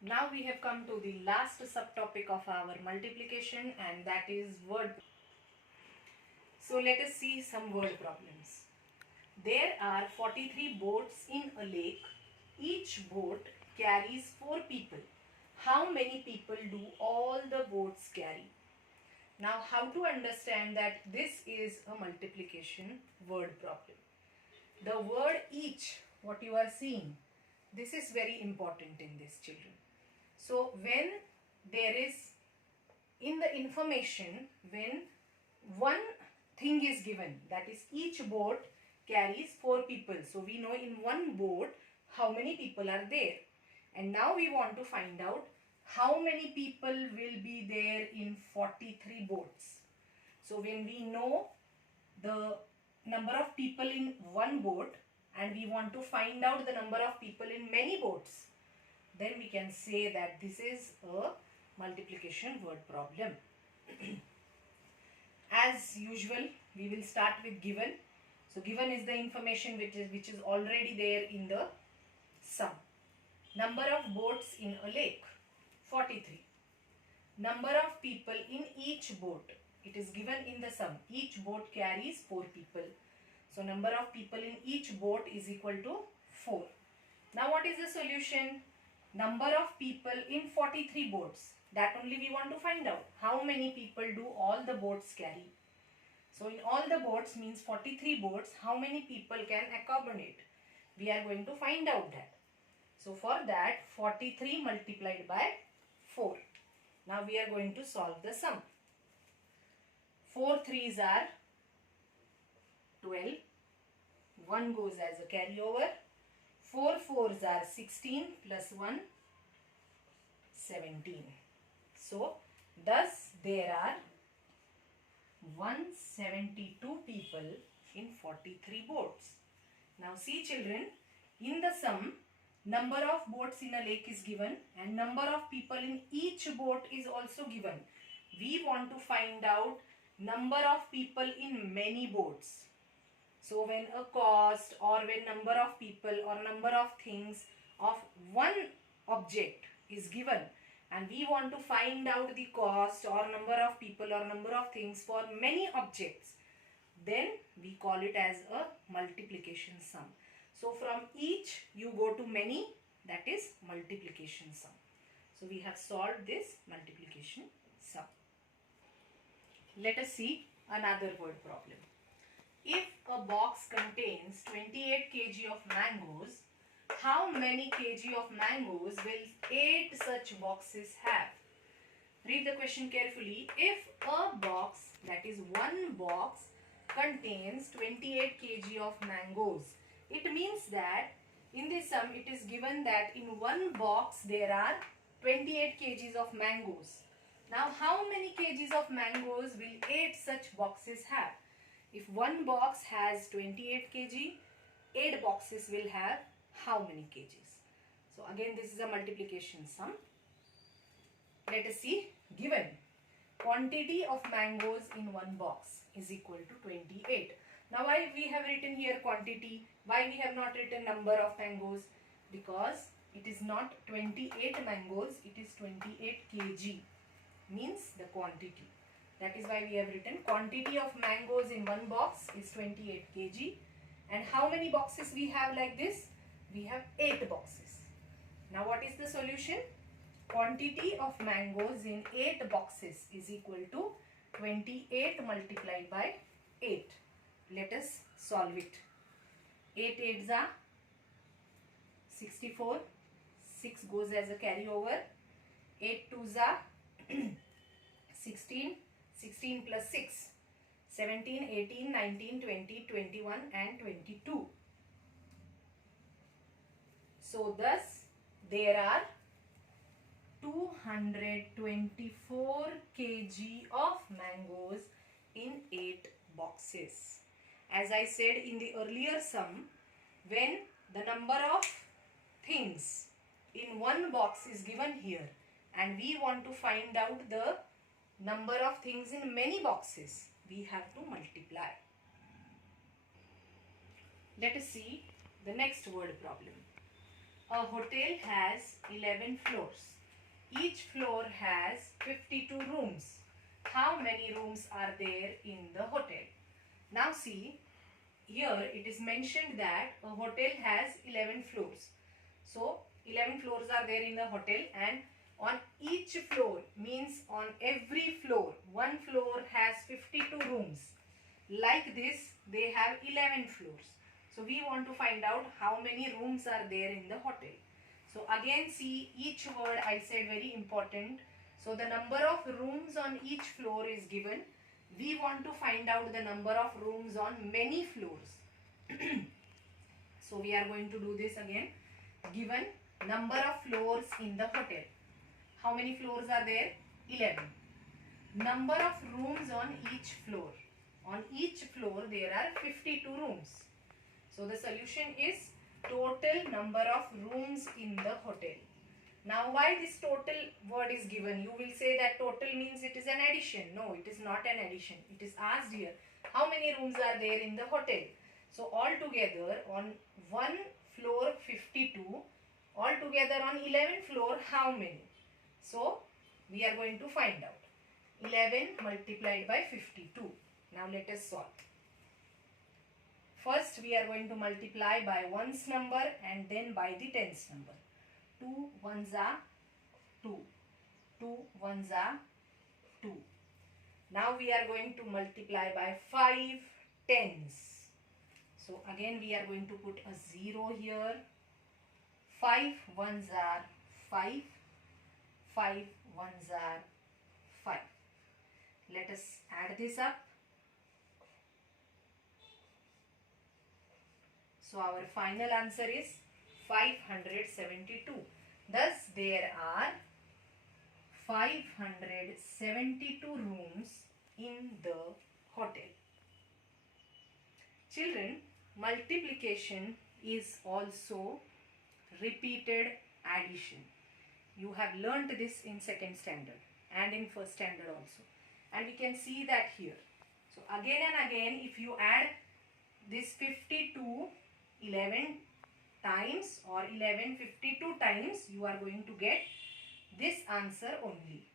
Now we have come to the last subtopic of our multiplication, and that is word. So let us see some word problems. There are 43 boats in a lake. Each boat carries 4 people. How many people do all the boats carry? Now how to understand that this is a multiplication word problem. The word each, what you are seeing, this is very important in this, children. So when there is in the information, when one thing is given, that is each boat carries 4 people. So we know in one boat how many people are there. And now we want to find out how many people will be there in 43 boats. So when we know the number of people in one boat and we want to find out the number of people in many boats, then we can say that this is a multiplication word problem. As usual, we will start with given. So given is the information which is already there in the sum. Number of boats in a lake, 43. Number of people in each boat, it is given in the sum. Each boat carries 4 people. So number of people in each boat is equal to 4. Now what is the solution? Number of people in 43 boats. That only we want to find out. How many people do all the boats carry? So in all the boats means 43 boats, how many people can accommodate? We are going to find out that. So for that, 43 multiplied by 4. Now we are going to solve the sum. 4 3s are 12. 1 goes as a carryover. 4 4s are 16 plus 1, 17. So thus there are 172 people in 43 boats. Now see, children, in the sum, number of boats in a lake is given and number of people in each boat is also given. We want to find out number of people in many boats. So when a cost or when number of people or number of things of one object is given and we want to find out the cost or number of people or number of things for many objects, then we call it as a multiplication sum. So from each you go to many, that is multiplication sum. So we have solved this multiplication sum. Let us see another word problem. If a box contains 28 kg of mangoes, how many kg of mangoes will 8 such boxes have? Read the question carefully. If a box, that is one box, contains 28 kg of mangoes, it means that in this sum it is given that in one box there are 28 kgs of mangoes. Now how many kgs of mangoes will 8 such boxes have? If one box has 28 kg, 8 boxes will have how many kgs? So again this is a multiplication sum. Let us see. Given quantity of mangoes in one box is equal to 28. Now why we have written here quantity? Why we have not written number of mangoes? Because it is not 28 mangoes, it is 28 kg. Means the quantity. That is why we have written quantity of mangoes in one box is 28 kg. And how many boxes we have like this? We have 8 boxes. Now what is the solution? Quantity of mangoes in 8 boxes is equal to 28 multiplied by 8. Let us solve it. 8 8s are 64. 6 goes as a carryover. 8 2s are 16. 16 plus 6. 17, 18, 19, 20, 21 and 22. So thus there are 224 kg of mangoes in 8 boxes. As I said in the earlier sum, when the number of things in one box is given here and we want to find out the number of things in many boxes, we have to multiply. Let us see the next word problem. A hotel has 11 floors. Each floor has 52 rooms. How many rooms are there in the hotel? Now see, here it is mentioned that a hotel has 11 floors. So 11 floors are there in the hotel, and on each floor means on every floor, one floor has 52 rooms. Like this, they have 11 floors. So we want to find out how many rooms are there in the hotel. So again see, each word I said very important. So the number of rooms on each floor is given. We want to find out the number of rooms on many floors. So we are going to do this again. Given number of floors in the hotel. How many floors are there? 11. Number of rooms on each floor. On each floor there are 52 rooms. So the solution is total number of rooms in the hotel. Now why this total word is given? You will say that total means it is an addition. No, it is not an addition. It is asked here, how many rooms are there in the hotel? So altogether on one floor 52, altogether on 11 floor how many? So we are going to find out. 11 multiplied by 52. Now let us solve. First we are going to multiply by ones number and then by the tens number. 2 ones are 2. 2 ones are 2. Now we are going to multiply by 5 tens. So again we are going to put a 0 here. 5 ones are 5. 5 ones are 5. Let us add this up. So our final answer is 572. Thus there are 572 rooms in the hotel. Children, multiplication is also repeated addition. You have learnt this in second standard and in first standard also. And we can see that here. So again and again, if you add this 52 11 times or 11 52 times, you are going to get this answer only.